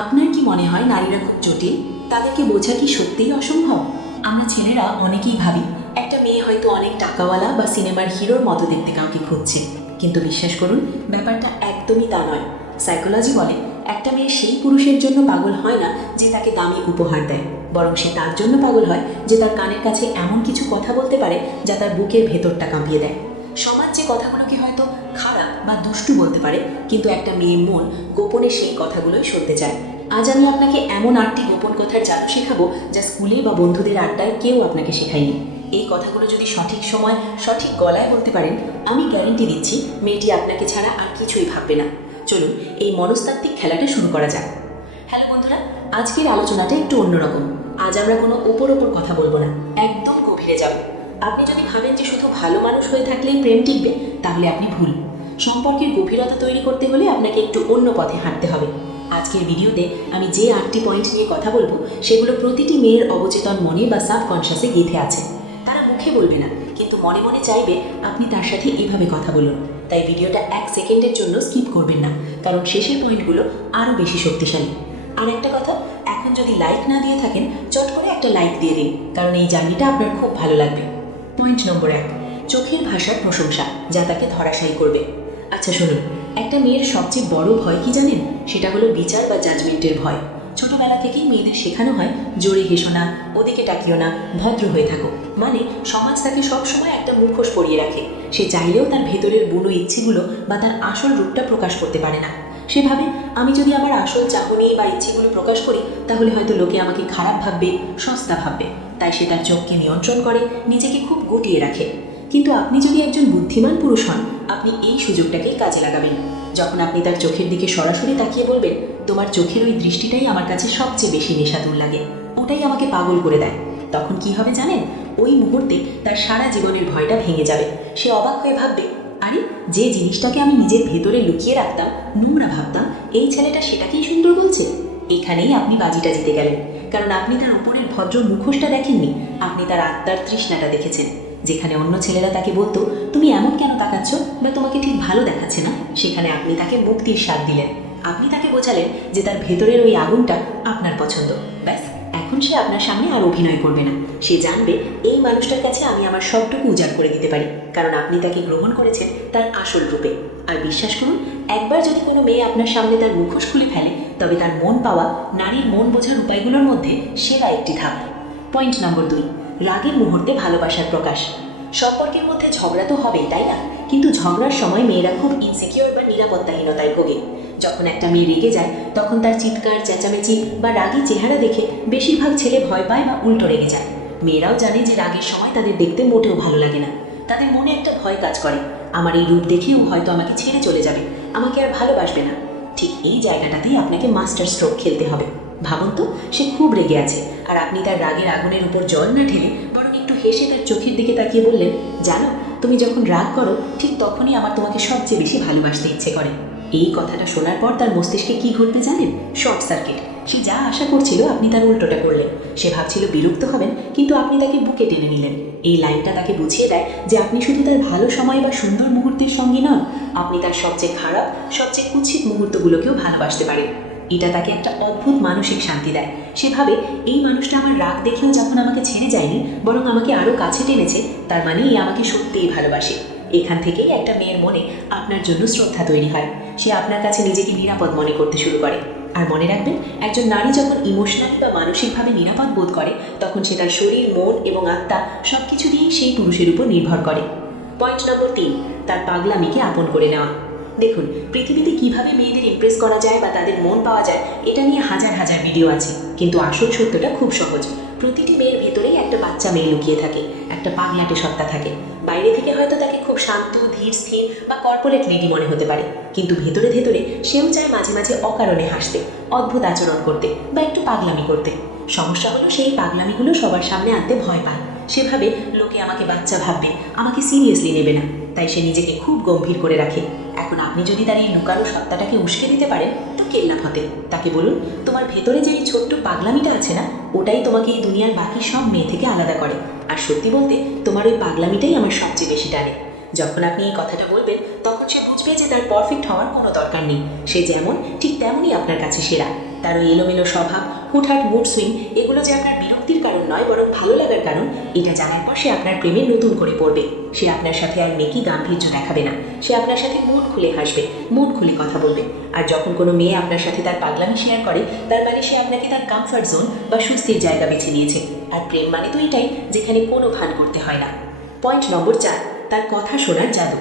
আপনার কি মনে হয় নারীরা খুব জটিল? তাদেরকে বোঝা কি সত্যিই অসম্ভব? আমরা ছেলেরা অনেকেই ভাবি একটা মেয়ে হয়তো অনেক টাকাওয়ালা বা সিনেমার হিরোর মতো দেখতে কাউকে খুঁজছে, কিন্তু বিশ্বাস করুন, ব্যাপারটা একদমই তা নয়। সাইকোলজি বলে একটা মেয়ে সেই পুরুষের জন্য পাগল হয় না যে তাকে দামি উপহার দেয়, বরং সে তার জন্য পাগল হয় যে তার কানের কাছে এমন কিছু কথা বলতে পারে যা তার বুকের ভেতরটা কাঁপিয়ে দেয়। সমাজ যে কথাগুলোকে হয়তো খারাপ বা দুষ্টু বলতে পারে, কিন্তু একটা মেয়ের মন গোপনে সেই কথাগুলোই শুনতে চায়। আজ আমি আপনাকে এমন 8টি গোপন কথার জাদু শেখাবো যা স্কুলে বা বন্ধুদের আড্ডায় কেউ আপনাকে শেখায়নি। এই কথাগুলো যদি সঠিক সময় সঠিক গলায় বলতে পারেন, আমি গ্যারেন্টি দিচ্ছি মেয়েটি আপনাকে ছাড়া আর কিছুই ভাববে না। চলুন এই মনস্তাত্ত্বিক খেলাটা শুরু করা যাক। হ্যালো বন্ধুরা, আজকের আলোচনাটা একটু অন্যরকম। আজ আমরা কোনো ওপর কথা বলবো না, একদম গভীরে যাব। আপনি যদি ভাবেন যে শুধু ভালো মানুষ হয়ে থাকলেই প্রেম টিকবে, তাহলে আপনি ভুল। সম্পর্কের গভীরতা তৈরি করতে হলে আপনাকে একটু অন্য পথে হাঁটতে হবে। আজকের ভিডিওতে আমি যে 8টি পয়েন্ট নিয়ে কথা বলবো, সেগুলো প্রতিটি মেয়ের অবচেতন মনে বা সাবকনশাসে গেঁথে আছে। তারা মুখে বলবে না, কিন্তু মনে মনে চাইবে আপনি তার সাথে এভাবে কথা বলুন। তাই ভিডিওটা 1 সেকেন্ডের জন্য স্কিপ করবেন না, কারণ শেষের পয়েন্টগুলো আরও বেশি শক্তিশালী। আর একটা কথা, এখন যদি লাইক না দিয়ে থাকেন, চট করে একটা লাইক দিয়ে দিন, কারণ এই জার্নিটা আপনার খুব ভালো লাগবে। পয়েন্ট নম্বর 1, চোখের ভাষার প্রশংসা যা তাকে ধরাশায়ী করবে। আচ্ছা শুনুন, একটা মেয়ের সবচেয়ে বড় ভয় কি জানেন? সেটা হলো বিচার বা জাজমেন্টের ভয়। ছোটবেলা থেকেই মেয়েদের শেখানো হয় জোরে হেসো না, ওদিকে তাকিও না, ভদ্র হয়ে থাকো। মানে সমাজ তাকে সবসময় একটা মুখোশ পরিয়ে রাখে। সে চাইলেও তার ভেতরের বুনো ইচ্ছেগুলো বা তার আসল রূপটা প্রকাশ করতে পারে না। সেভাবে আমি যদি আমার আসল চাহনি বা ইচ্ছেগুলো প্রকাশ করি, তাহলে হয়তো লোকে আমাকে খারাপ ভাববে, সস্তা ভাববে। তাই সে তার চোখকে নিয়ন্ত্রণ করে, নিজেকে খুব গুটিয়ে রাখে। কিন্তু আপনি যদি একজন বুদ্ধিমান পুরুষ হন, আপনি এই সুযোগটাকেই কাজে লাগাবেন। যখন আপনি তার চোখের দিকে সরাসরি তাকিয়ে বলবেন, তোমার চোখের ওই দৃষ্টিটাই আমার কাছে সবচেয়ে বেশি নেশাতুর লাগে, ওটাই আমাকে পাগল করে দেয়, তখন কি হবে জানেন? ওই মুহূর্তে তার সারা জীবনের ভয়টা ভেঙে যাবে। সে অবাক হয়ে ভাববে, আরে যে জিনিসটাকে আমি নিজের ভেতরে লুকিয়ে রাখতাম, নোংরা ভাবতাম, এই ছেলেটা সেটাকেই সুন্দর বলছে। এখানেই আপনি বাজিটা জিতে গেলেন, কারণ আপনি তার উপরের ভদ্র মুখোশটা দেখেননি, আপনি তার আত্মার তৃষ্ণাটা দেখেছেন। যেখানে অন্য ছেলেরা তাকে বলতো তুমি এমন কেন তাকাচ্ছ বা তোমাকে ঠিক ভালো দেখাচ্ছে না, সেখানে আপনি তাকে মুক্তির স্বাদ দিলেন। আপনি তাকে বোঝালেন যে তার ভেতরের ওই আগুনটা আপনার পছন্দ। ব্যাস, এখন সে আপনার সামনে আর অভিনয় করবে না। সে জানবে এই মানুষটার কাছে আমি আমার সবটুকু উজাড় করে দিতে পারি, কারণ আপনি তাকে গ্রহণ করেছেন তার আসল রূপে। আর বিশ্বাস করুন, একবার যদি কোনো মেয়ে আপনার সামনে তার মুখোশ খুলে ফেলে, তবে তার মন পাওয়া, নারীর মন বোঝার উপায়গুলোর মধ্যে সেরা একটি ধাপ। পয়েন্ট নম্বর 2, রাগের মুহূর্তে ভালোবাসার প্রকাশ। সম্পর্কের মধ্যে ঝগড়া তো হবেই, তাই না? কিন্তু ঝগড়ার সময় মেয়েরা খুব ইনসিকিউর বা নিরাপত্তাহীনতায় ভোগে। যখন একটা মেয়ে রেগে যায়, তখন তার চিৎকার, চেঁচামেচি বা রাগী চেহারা দেখে বেশিরভাগ ছেলে ভয় পায় বা উল্টো রেগে যায়। মেয়েরাও জানে যে রাগের সময় তাদের দেখতে মোটেও ভালো লাগে না। তাদের মনে একটা ভয় কাজ করে, আমার এই রূপ দেখেও হয়তো আমাকে ছেড়ে চলে যাবে, আমাকে আর ভালোবাসবে না। ঠিক এই জায়গাটাতেই আপনাকে মাস্টার স্ট্রোক খেলতে হবে। ভাবুন তো, সে খুব রেগে আছে, আর আপনি তার রাগের আগুনের উপর জল না ঢেলে বরং একটু হেসে তার চোখের দিকে তাকিয়ে বললেন, জানো, তুমি যখন রাগ করো ঠিক তখনই আমার তোমাকে সবচেয়ে বেশি ভালোবাসতে ইচ্ছে করে। এই কথাটা শোনার পর তার মস্তিষ্কে কি ঘটবে জানেন? Short circuit. সে যা আশা করছিল আপনি তার উল্টোটা করলেন। সে ভাবছিল বিরক্ত হবেন, কিন্তু আপনি তাকে বুকে টেনে নিলেন। এই লাইনটা তাকে বুঝিয়ে দেয় যে আপনি শুধু তার ভালো সময় বা সুন্দর মুহূর্তের সঙ্গী নন, আপনি তার সবচেয়ে খারাপ, সবচেয়ে কুৎসিত মুহূর্তগুলোকেও ভালোবাসতে পারেন। এটা তাকে একটা অদ্ভুত মানসিক শান্তি দেয়। সে ভাবে, এই মানুষটা আমার রাগ দেখেও যখন আমাকে ছেড়ে যায়নি, বরং আমাকে আরও কাছে টেনেছে, তার মানে এই আমাকে সত্যিই ভালোবাসে। এখান থেকেই একটা মেয়ের মনে আপনার জন্য শ্রদ্ধা তৈরি হয়। সে আপনার কাছে নিজেকে নিরাপদ মনে করতে শুরু করে। আর মনে রাখবেন, একজন নারী যখন ইমোশনালি বা মানসিকভাবে নিরাপদ বোধ করে, তখন সে তার শরীর, মন এবং আত্মা সব কিছু দিয়েই সেই পুরুষের উপর নির্ভর করে। পয়েন্ট নম্বর 3, তার পাগলামিকে আপন করে নেওয়া। দেখুন, পৃথিবীতে কিভাবে মেয়েদের ইমপ্রেস করা যায় বা তাদের মন পাওয়া যায়, এটা নিয়ে হাজার হাজার ভিডিও আছে, কিন্তু আসল সত্যটা খুব সহজ। প্রতিটি মেয়ের ভেতরেই একটা বাচ্চা মেয়ে লুকিয়ে থাকে, একটা পাগলাটে সত্তা থাকে। বাইরে থেকে হয়তো তাকে খুব শান্ত, ধীর, স্থির বা কর্পোরেট লেডি মনে হতে পারে, কিন্তু ভেতরে ভেতরে সেও চায় মাঝে মাঝে অকারণে হাসতে, অদ্ভুত আচরণ করতে বা একটু পাগলামি করতে। সমস্যা হলো সেই পাগলামিগুলো সবার সামনে আনতে ভয় পায়। সেভাবে লোকে আমাকে বাচ্চা ভাববে, আমাকে সিরিয়াসলি নেবে না, তাই সে নিজেকে খুব গম্ভীর করে রাখে। এখন আপনি যদি তার এই লুকানো সত্তাটাকে উস্কে দিতে পারেন, তো কেল্লা ফতে। তাকে বলুন, তোমার ভেতরে যে এই ছোট্ট পাগলামিটা আছে না, ওটাই তোমাকে এই দুনিয়ার বাকি সব মেয়ে থেকে আলাদা করে। আর সত্যি বলতে, তোমার ওই পাগলামিটাই আমার সবচেয়ে বেশি টানে। যখন আপনি এই কথাটা বলবেন, তখন সে বুঝবে যে তার পারফেক্ট হওয়ার কোনো দরকার নেই। সে যেমন ঠিক তেমনই আপনার কাছে সেরা। তার ওই এলোমেলো স্বভাব, হুটহাট মুড সুইং, এগুলো যে আপনার বিরক্তির কারণ নয় বরং ভালো লাগার কারণ, এটা জানার পর সে আপনার প্রেমে নতুন করে পড়বে। সে আপনার সাথে আর মেকি গাম্ভীর্য দেখাবে না, সে আপনার সাথে মন খুলে হাসবে, মন খুলে কথা বলবে। আর যখন কোনো মেয়ে আপনার সাথে তার পাগলামি শেয়ার করে, তার মানে সে আপনাকে তার কমফর্ট জোন বা স্বস্তির জায়গা বেছে নিয়েছে। আর প্রেম মানে তো এটাই, যেখানে কোনো ভান করতে হয় না। পয়েন্ট নম্বর 4, তার কথা শোনার জাদু।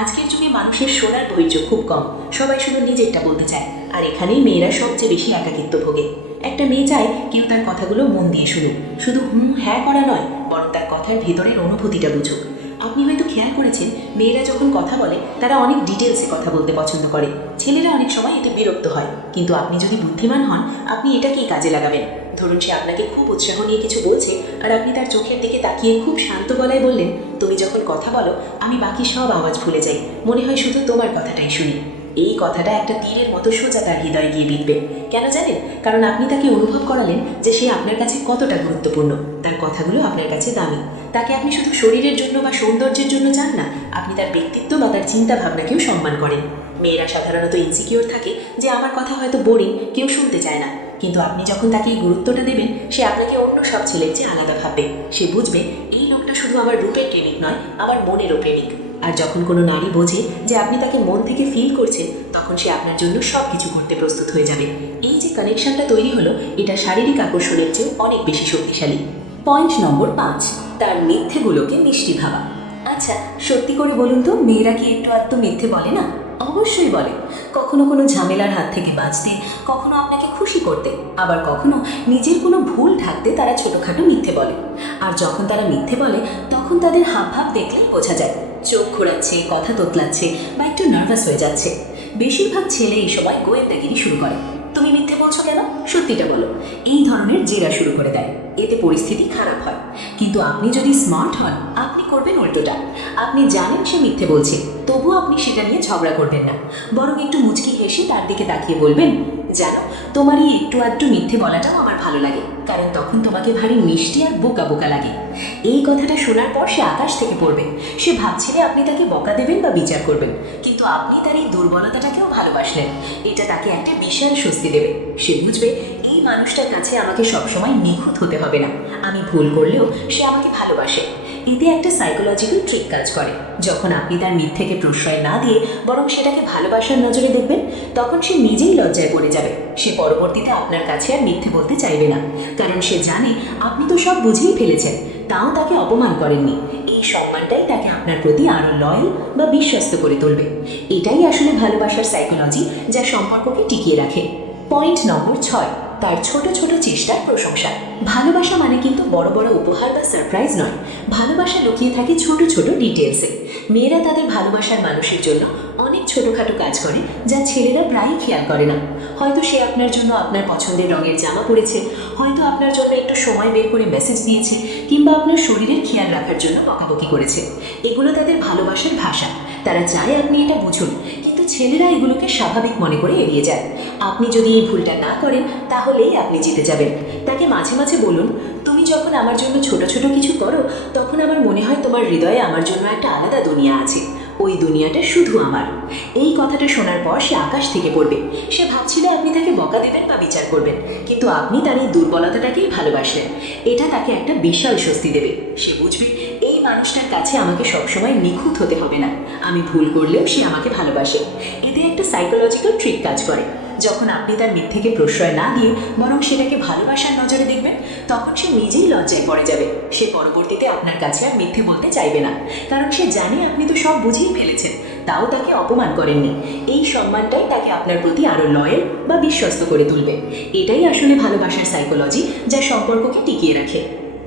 আজকের যুগে মানুষের শোনার ধৈর্য খুব কম, সবাই শুধু নিজেরটা বলতে চায়, আর এখানেই মেয়েরা সবচেয়ে বেশি একাকিত্ব ভোগে। একটা মেয়ে চায় কেউ তার কথাগুলো মন দিয়ে শুনুক, শুধু হ্যাঁ করা নয়, বরং তার কথার ভেতরের অনুভূতিটা বুঝুক। আপনি হয়তো খেয়াল করেছেন, মেয়েরা যখন কথা বলে তারা অনেক ডিটেলসে কথা বলতে পছন্দ করে, ছেলেরা অনেক সময় এতে বিরক্ত হয়। কিন্তু আপনি যদি বুদ্ধিমান হন, আপনি এটাকেই কাজে লাগাবেন। ধরুন সে আপনাকে খুব উৎসাহ নিয়ে কিছু বলছে, আর আপনি তার চোখের দিকে তাকিয়ে খুব শান্ত গলায় বললেন, তুমি যখন কথা বলো আমি বাকি সব আওয়াজ ভুলে যাই, মনে হয় শুধু তোমার কথাটাই শুনি। এই কথাটা একটা তীরের মতো সোজা তার হৃদয়ে গিয়ে বিঁধবে। কেন জানেন? কারণ আপনি তাকে অনুভব করালেন যে সে আপনার কাছে কতটা গুরুত্বপূর্ণ, তার কথাগুলো আপনার কাছে দামি। তাকে আপনি শুধু শরীরের জন্য বা সৌন্দর্যের জন্য চান না, আপনি তার ব্যক্তিত্ব বা তার চিন্তা ভাবনাকেও সম্মান করেন। মেয়েরা সাধারণত ইনসিকিওর থাকে যে আমার কথা হয়তো বোরিং, কেউ শুনতে চায় না। কিন্তু আপনি যখন তাকে এই গুরুত্বটা দেবেন, সে আপনাকে অন্য সব ছেলের চেয়ে আলাদা ভাববে। সে বুঝবে এই লোকটা শুধু আমার রূপের প্রেমিক নয়, আমার মনেরও প্রেমিক। আর যখন কোনো নারী বোঝে যে আপনি তাকে মন থেকে ফিল করছেন, তখন সে আপনার জন্য সব কিছু করতে প্রস্তুত হয়ে যাবে। এই যে কানেকশনটা তৈরি হলো, এটা শারীরিক আকর্ষণের চেয়েও অনেক বেশি শক্তিশালী। পয়েন্ট নম্বর 5, তার মিথ্যেগুলোকে মিষ্টি ভাবা। আচ্ছা, সত্যি করে বলুন তো, মেয়েরা কি একটু আধটু মিথ্যে বলে না? অবশ্যই বলে। কখনো কোনো ঝামেলার হাত থেকে বাঁচতে, কখনো আপনাকে খুশি করতে, আবার কখনো নিজের কোনো ভুল ঢাকতে তারা ছোটোখাটো মিথ্যে বলে। আর যখন তারা মিথ্যে বলে, তখন তাদের হাবভাব দেখলেই বোঝা যায় চোখ ঘোরাচ্ছে, কথা তোতলাচ্ছে বা একটু নার্ভাস হয়ে যাচ্ছে। বেশিরভাগ ছেলে এই সময় গোয়েন্দাগিরি শুরু করে। তুমি মিথ্যে বলছো কেন, সত্যিটা বলো, এই ধরনের জেরা শুরু করে দেয়। এতে পরিস্থিতি খারাপ হয়। কিন্তু আপনি যদি স্মার্ট হন, আপনি করবেন উল্টোটা। আপনি জানেন সে মিথ্যে বলছে, তবুও আপনি সেটা নিয়ে ঝগড়া করবেন না, বরং একটু মুচকি হেসে তার দিকে তাকিয়ে বলবেন, জানো, তোমার এই একটু আধটু মিথ্যে বলাটাও আমার ভালো লাগে, কারণ তখন তোমাকে ভারী মিষ্টি আর বোকা বোকা লাগে। এই কথাটা শোনার পর সে আকাশ থেকে পড়বে। সে ভাবছিলে আপনি তাকে বকা দেবেন বা বিচার করবেন, কিন্তু আপনি তার এই দুর্বলতাটাকেও ভালোবাসলেন। এটা তাকে একটা বিশাল স্বস্তি দেবে। সে বুঝবে এই মানুষটার কাছে আমাকে সবসময় নিখুঁত হতে হবে না, আমি ভুল করলেও সে আমাকে ভালোবাসে। এতে একটা সাইকোলজিক্যাল ট্রিক কাজ করে। যখন আপনি তার মিথ্যেকে প্রশ্রয় না দিয়ে বরং সেটাকে ভালোবাসার নজরে দেখবেন, তখন সে নিজেই লজ্জায় পড়ে যাবে। সে পরবর্তীতে আপনার কাছে আর মিথ্যে বলতে চাইবে না, কারণ সে জানে আপনি তো সব বুঝেই ফেলেছেন, তাও তাকে অপমান করেননি। এই সম্মানটাই তাকে আপনার প্রতি আরও লয়াল বা বিশ্বস্ত করে তুলবে। এটাই আসলে ভালোবাসার সাইকোলজি, যা সম্পর্ককে টিকিয়ে রাখে। পয়েন্ট নম্বর 6, তার ছোট ছোট চেষ্টার প্রশংসা। ভালোবাসা মানে কিন্তু বড় বড় উপহার বা সারপ্রাইজ নয়। ভালোবাসা লুকিয়ে থাকে ছোট ছোট ডিটেলসে। মেয়েরা তাদের ভালোবাসার মানুষের জন্য অনেক ছোটোখাটো কাজ করে, যা ছেলেরা প্রায়ই খেয়াল করে না। হয়তো সে আপনার জন্য আপনার পছন্দের রঙের জামা পরেছে, হয়তো আপনার জন্য একটু সময় বের করে মেসেজ দিয়েছে, কিংবা আপনার শরীরের খেয়াল রাখার জন্য বকাবকি করেছে। এগুলো তাদের ভালোবাসার ভাষা। তারা চায় আপনি এটা বুঝুন, কিন্তু ছেলেরা এগুলোকে স্বাভাবিক মনে করে এড়িয়ে যায়। আপনি যদি এই ভুলটা না করেন, তাহলেই আপনি জিতে যাবেন। তাকে মাঝে মাঝে বলুন, তুমি যখন আমার জন্য ছোট ছোট কিছু করো, তখন আমার মনে হয় তোমার হৃদয়ে আমার জন্য একটা আলাদা দুনিয়া আছে, ওই দুনিয়াটা শুধু আমার। এই কথাটা শোনার পর সে আকাশ থেকে পড়বে। সে ভাবছিল আপনি তাকে বকা দেবেন বা বিচার করবেন, কিন্তু আপনি তার এই দুর্বলতাটাকেই ভালোবাসলেন। এটা তাকে একটা বিশাল স্বস্তি দেবে। সে বুঝবে এই মানুষটার কাছে আমাকে সবসময় নিখুঁত হতে হবে না, আমি ভুল করলেও সে আমাকে ভালোবাসে। এতে একটা সাইকোলজিক্যাল ট্রিক কাজ করে। যখন আপনি তার মিথ্যেকে প্রশ্রয় না দিয়ে বরং সেটাকে ভালোবাসার নজরে দেখবেন, তখন সে নিজেই লজ্জায় পড়ে যাবে। সে পরবর্তীতে আপনার কাছে আর মিথ্যে বলতে চাইবে না, কারণ সে জানে আপনি তো সব বুঝেই ফেলেছেন, তাও তাকে অপমান করেননি। এই সম্মানটাই তাকে আপনার প্রতি আরও লয়াল বা বিশ্বস্ত করে তুলবে। এটাই আসলে ভালোবাসার সাইকোলজি, যা সম্পর্ককে টিকিয়ে রাখে।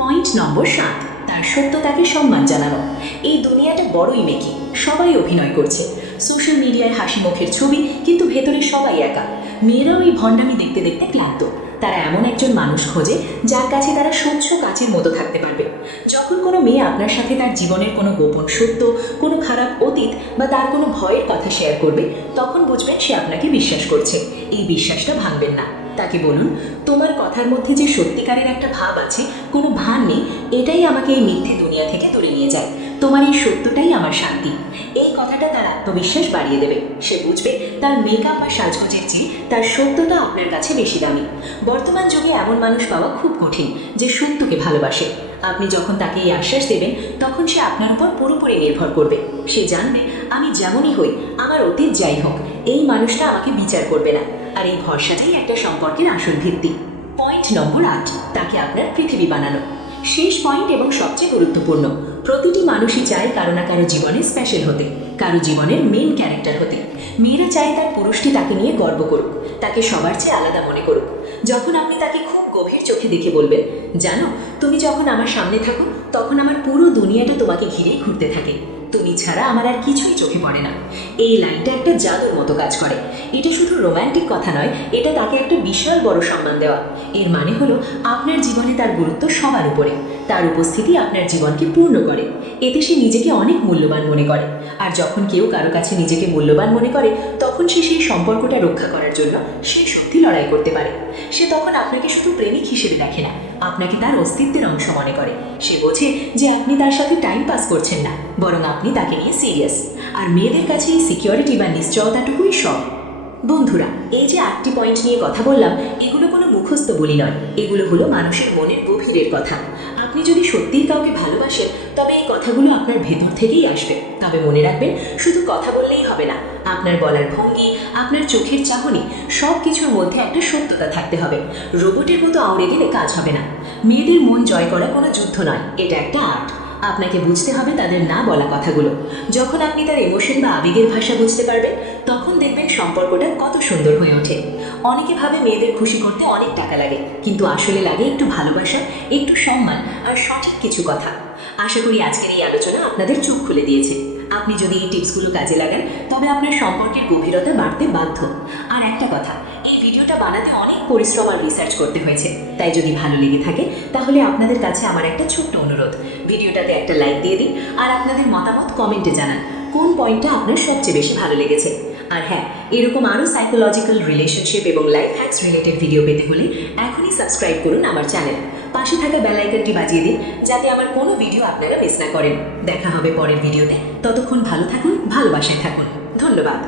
পয়েন্ট নম্বর 7, তার সত্যতাকে সম্মান জানানো। এই দুনিয়াটা বড়ই মেকি, সবাই অভিনয় করছে। সোশ্যাল মিডিয়ায় হাসি মুখের ছবি, কিন্তু ভেতরে সবাই একা। মেয়েরাও এই ভণ্ডামি দেখতে দেখতে ক্লান্ত। তারা এমন একজন মানুষ খোঁজে যার কাছে তারা স্বচ্ছ কাচের মতো থাকতে পারবে। যখন কোনো মেয়ে আপনার সাথে তার জীবনের কোনো গোপন সত্য, কোনো খারাপ অতীত বা তার কোনো ভয়ের কথা শেয়ার করবে, তখন বুঝবেন সে আপনাকে বিশ্বাস করছে। এই বিশ্বাসটা ভাঙবেন না। তাকে বলুন, তোমার কথার মধ্যে যে সত্যিকারের একটা ভাব আছে, কোনো ভান নেই, এটাই আমাকে এই মিথ্যে দুনিয়া থেকে তুলে নিয়ে যায়। তোমার এই সত্যটাই আমার শান্তি। এই কথাটা তার আত্মবিশ্বাস বাড়িয়ে দেবে। সে বুঝবে তার মেকআপ বা সাজগোজের চেয়ে তার সত্যটা আপনার কাছে বেশি দামি। বর্তমান যুগে এমন মানুষ পাওয়া খুব কঠিন যে সত্যকে ভালোবাসে। আপনি যখন তাকে এই আশ্বাস দেবেন তখন সে আপনার উপর পুরোপুরি নির্ভর করবে। সে জানবে আমি যেমনই হই, আমার অতীত যাই হোক, এই মানুষটা আমাকে বিচার করবে না। আর এই ভরসাটাই একটা সম্পর্কের আসল ভিত্তি। পয়েন্ট নম্বর 8, তাকে আপনার পৃথিবী বানানো। শেষ পয়েন্ট এবং সবচেয়ে গুরুত্বপূর্ণ। প্রতিটি মানুষই চায় কারো না কারো জীবনে স্পেশাল হতে, কারো জীবনের মেইন ক্যারেক্টার হতে। মেয়েরা চায় তার পুরুষটি তাকে নিয়ে গর্ব করুক, তাকে সবার চেয়ে আলাদা মনে করুক। যখন আপনি তাকে খুব গভীর চোখে দেখে বলবেন, জানো তুমি যখন আমার সামনে থাকো তখন আমার পুরো দুনিয়াটা তোমাকে ঘিরেই ঘুরতে থাকে, তুমি ছাড়া আমার আর কিছুই চোখে পড়ে না। এই লাইনটা একটা জাদুর মতো কাজ করে। এটা শুধু রোম্যান্টিক কথা নয়, এটা তাকে একটা বিশাল বড় সম্মান দেওয়া। এর মানে হলো আপনার জীবনে তার গুরুত্ব সবার উপরে, তার উপস্থিতি আপনার জীবনকে পূর্ণ করে। এতে সে নিজেকে অনেক মূল্যবান মনে করে। আর যখন কেউ কারো কাছে নিজেকে মূল্যবান মনে করে তখন সে সেই সম্পর্কটা রক্ষা করার জন্য সে সত্যি লড়াই করতে পারে। সে তখন আপনাকে শুধু প্রেমিক হিসেবে দেখে না, আপনাকে তার অস্তিত্বের অংশ মনে করে। সে বোঝে যে আপনি তার সাথে টাইম পাস করছেন না, বরং আপনি তাকে নিয়ে সিরিয়াস। আর মেয়েদের কাছে এই সিকিউরিটি বা নিশ্চয়তাটুকুই সব। বন্ধুরা, এই যে 8টি পয়েন্ট নিয়ে কথা বললাম, এগুলো কোনো মুখস্থ বলি নয়, এগুলো হলো মানুষের মনের গভীরের কথা। আপনি যদি সত্যিই কাউকে ভালোবাসেন তবে এই কথাগুলো আপনার ভেতর থেকেই আসবে। তবে মনে রাখবেন, শুধু কথা বললেই হবে না, আপনার বলার ভঙ্গি, আপনার চোখের চাহনি, সব কিছুর মধ্যে একটা সত্যতা থাকতে হবে। রোবটের মতো আউড়ে গেলে কাজ হবে না। মেয়েদের মন জয় করা কোনো যুদ্ধ নয়, এটা একটা আর্ট। আপনাকে বুঝতে হবে তাদের না বলা কথাগুলো। যখন আপনি তার ইমোশন বা আবেগের ভাষা বুঝতে পারবেন তখন দেখবেন সম্পর্কটা কত সুন্দর হয়ে ওঠে। অনেকে ভাবে মেয়েদের খুশি করতে অনেক টাকা লাগে, কিন্তু আসলে লাগে একটু ভালোবাসা, একটু সম্মান আর সঠিক কিছু কথা। আশা করি আজকের এই আলোচনা আপনাদের চোখ খুলে দিয়েছে। আপনি যদি এই টিপসগুলো কাজে লাগান তবে আপনার সম্পর্কের গভীরতা বাড়তে বাধ্য। আর একটা কথা, এই ভিডিওটা বানাতে অনেক পরিশ্রম আর রিসার্চ করতে হয়েছে, তাই যদি ভালো লেগে থাকে তাহলে আপনাদের কাছে আমার একটা ছোট্ট অনুরোধ, ভিডিওটাতে একটা লাইক দিয়ে দিন আর আপনাদের মতামত কমেন্টে জানান কোন পয়েন্টটা আপনার সবচেয়ে বেশি ভালো লেগেছে। আর হ্যাঁ, এরকম আরও সাইকোলজিক্যাল রিলেশনশিপ এবং লাইফ হ্যাক্স রিলেটেড ভিডিও পেতে হলে এখনই সাবস্ক্রাইব করুন আমার চ্যানেল। পাশে থাকা বেল আইকনটি বাজিয়ে দিন যাতে আমার কোনো ভিডিও আপনারা মিস না করেন। দেখা হবে পরের ভিডিওতে। ততক্ষণ ভালো থাকুন, ভালোবাসায় থাকুন। ধন্যবাদ।